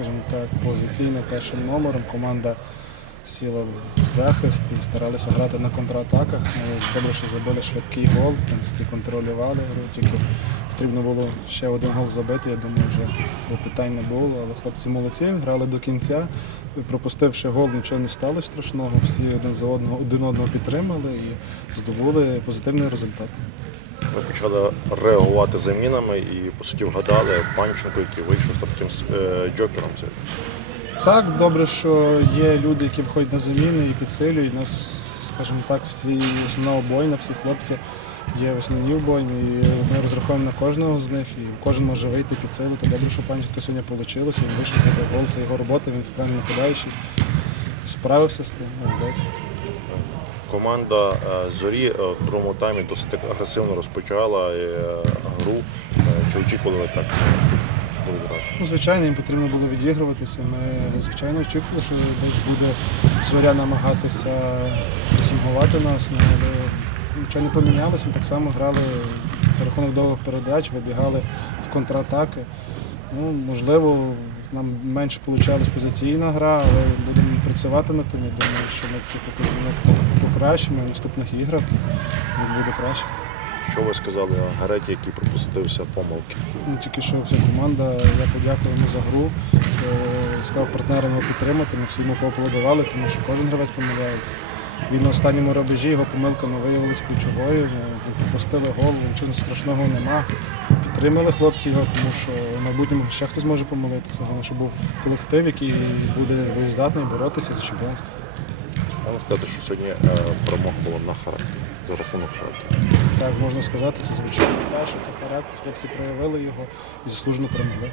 скажімо так, позиційно першим номером. Команда сіла в захист і старалися грати на контратаках. Ми добре, що забили швидкий гол, в принципі, контролювали гру. Тільки потрібно було ще один гол забити. Я думаю, вже питань не було. Але хлопці молодці, грали до кінця. Пропустивши гол, нічого не стало страшного. Всі один за одного один одного підтримали і здобули позитивний результат. Ми почали реагувати замінами і, по суті, вгадали Панченко, який вийшов став таким е, джокером. Так, добре, що є люди, які виходять на заміни і підсилюють. Нас, скажімо так, всі основна обойна, всі хлопці є в основній обойні. І ми розраховуємо на кожного з них, і кожен може вийти підсилити. Добре, що панченко сьогодні вийшло, він вийшов забив гол, це його робота, він центральний нападаючий. Справився з тим, молодець. Команда е, зорі е, в другому таймі досить агресивно розпочала е, гру. Чи очікували так? Ну, звичайно, їм потрібно було відігруватися. Ми, звичайно, очікували, що десь буде зоря намагатися пресингувати нас, ну, нічого не помінялося. Ми так само грали за рахунок довгих передач, вибігали в контратаки. Ну, можливо, нам менше вийшла позиційна гра, але будемо працювати над тим. Я думаю, що ми ці показники покращимо в наступних іграх. Він буде краще. Що ви сказали Гареті, який пропустився помилки? Ну, Тільки що вся команда, я подякую йому за гру. Е, Сказав партнерам його підтримати, ми всі йому поаплодували, тому що кожен гравець помиляється. Він на останньому рубежі, його помилка не виявилась ключовою. ну, Він пропустили гол, нічого страшного нема. Підтримали хлопці його, тому що в майбутньому ще хтось може помолитися, Головне, щоб був колектив, який буде боєздатний боротися за чемпіонство. Можна сказати, що сьогодні е, перемога була на характер за рахунок характеру. Так можна сказати, це звичайно перше, це характер. Хлопці проявили його і заслужено перемогли.